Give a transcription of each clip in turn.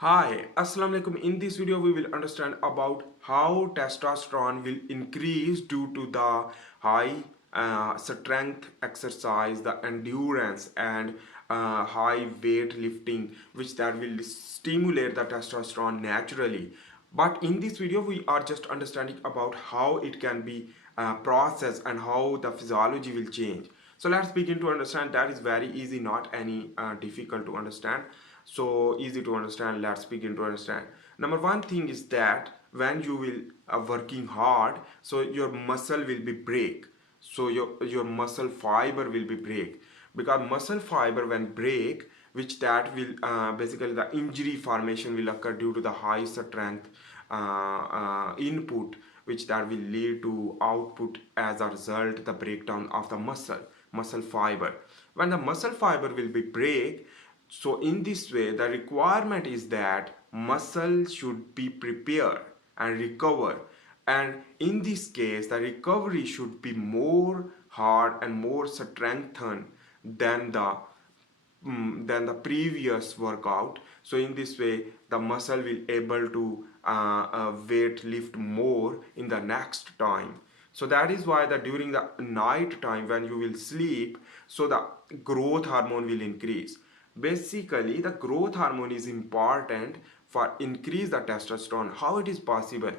Hi, Assalamu alaikum. In this video, we will understand about how testosterone will increase due to the high strength exercise, the endurance, and high weight lifting, which that will stimulate the testosterone naturally. But in this video, we are just understanding about how it can be processed and how the physiology will change. So let's begin to understand. That is very easy, not any difficult to understand. So easy to understand. Let's begin to understand. Number one thing is that when you will working hard, so your muscle will be break. So your muscle fiber will be break, because muscle fiber when break, which that will basically the injury formation will occur due to the high strength input, which that will lead to output as a result the breakdown of the muscle fiber. When the muscle fiber will be break, so in this way the requirement is that muscle should be prepared and recover, and in this case the recovery should be more hard and more strengthened than the previous workout. So in this way the muscle will able to weight lift more in the next time. So that is why that during the night time when you will sleep, so the growth hormone will increase. Basically the growth hormone is important for increase the testosterone. How it is possible?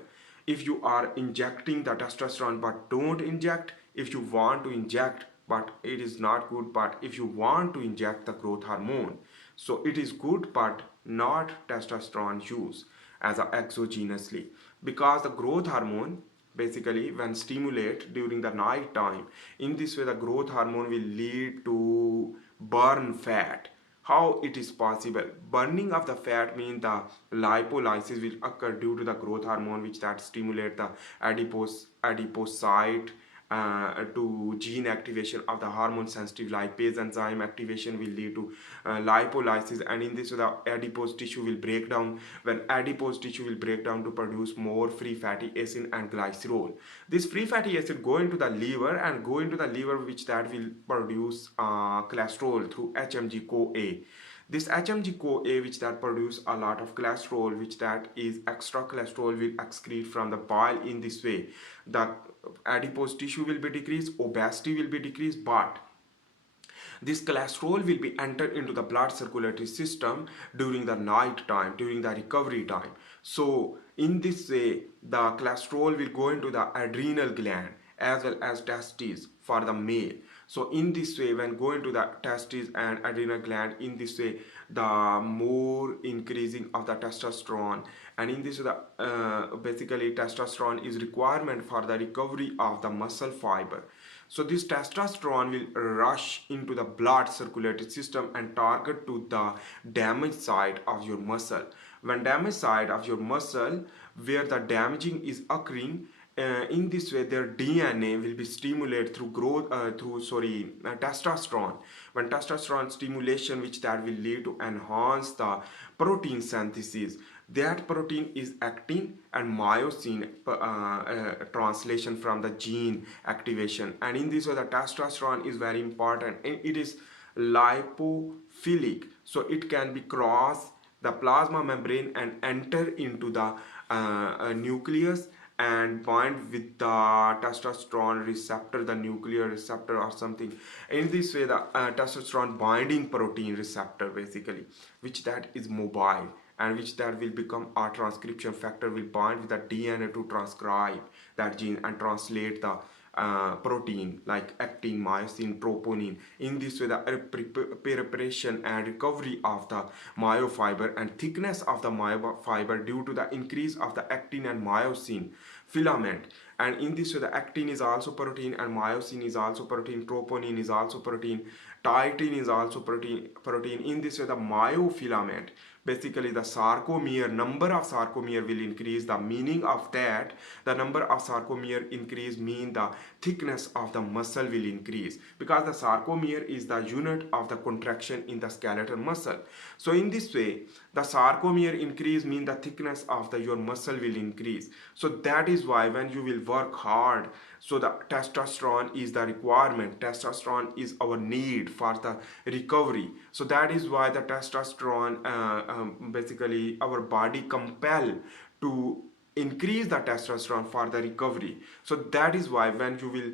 If you are injecting the testosterone but don't inject, if you want to inject but it is not good, but if you want to inject the growth hormone, so it is good, but not testosterone use as a exogenously, because the growth hormone basically when stimulate during the night time, in this way the growth hormone will lead to burn fat. How it is possible? Burning of the fat means the lipolysis will occur due to the growth hormone, which that stimulate the adipocyte to gene activation of the hormone sensitive lipase enzyme activation will lead to lipolysis, and in this way the adipose tissue will break down. When adipose tissue will break down to produce more free fatty acid and glycerol, this free fatty acid go into the liver and go into the liver, which that will produce cholesterol through HMG-CoA. This HMG-CoA, which that produce a lot of cholesterol, which that is extra cholesterol, will excrete from the bile. In this way the adipose tissue will be decreased, obesity will be decreased, but this cholesterol will be entered into the blood circulatory system during the night time, during the recovery time. So in this way the cholesterol will go into the adrenal gland as well as testes for the male. So in this way when going to the testes and adrenal gland, in this way the more increasing of the testosterone, and in this way the basically testosterone is requirement for the recovery of the muscle fiber. So this testosterone will rush into the blood circulatory system and target to the damaged side of your muscle. When damaged side of your muscle where the damaging is occurring, in this way their DNA will be stimulated through testosterone. When testosterone stimulation, which that will lead to enhance the protein synthesis, that protein is actin and myosin translation from the gene activation, and in this way the testosterone is very important, and it is lipophilic, so it can be cross the plasma membrane and enter into the nucleus and bind with the testosterone receptor, the nuclear receptor or something. In this way the testosterone binding protein receptor basically, which that is mobile, and which that will become a transcription factor, will bind with the DNA to transcribe that gene and translate the protein like actin, myosin, troponin. In this way the preparation and recovery of the myofiber and thickness of the myofiber due to the increase of the actin and myosin filament, and in this way the actin is also protein and myosin is also protein, troponin is also protein, titin is also protein. In this way the myofilament, basically the sarcomere, number of sarcomere will increase. The meaning of that, the number of sarcomere increase mean the thickness of the muscle will increase, because the sarcomere is the unit of the contraction in the skeletal muscle. So in this way The sarcomere increase mean the thickness of the your muscle will increase. So that is why when you will work hard, so the testosterone is the requirement. Testosterone is our need for the recovery. So that is why the testosterone basically our body compel to increase the testosterone for the recovery. So that is why when you will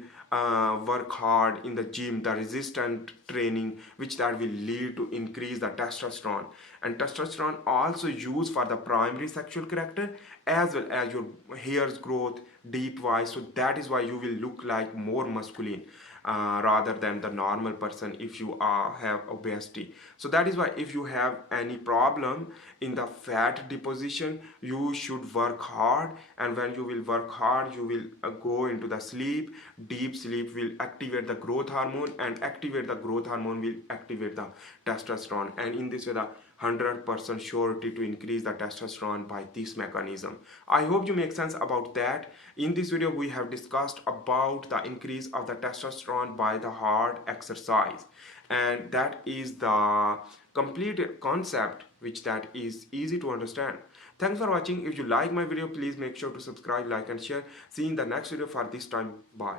work hard in the gym, the resistant training, which that will lead to increase the testosterone. And testosterone also used for the primary sexual character as well as your hair's growth, deep voice. So that is why you will look like more masculine rather than the normal person if you have obesity. So that is why if you have any problem in the fat deposition, you should work hard. And when you will work hard, you will go into the sleep. Deep sleep will activate the growth hormone, and activate the growth hormone will activate the testosterone, and in this way the 100% surety to increase the testosterone by this mechanism. I hope you make sense about that. In this video we have discussed about the increase of the testosterone by the hard exercise, and that is the complete concept which that is easy to understand. Thanks for watching. If you like my video, please make sure to subscribe, like and share. See you in the next video. For this time, bye.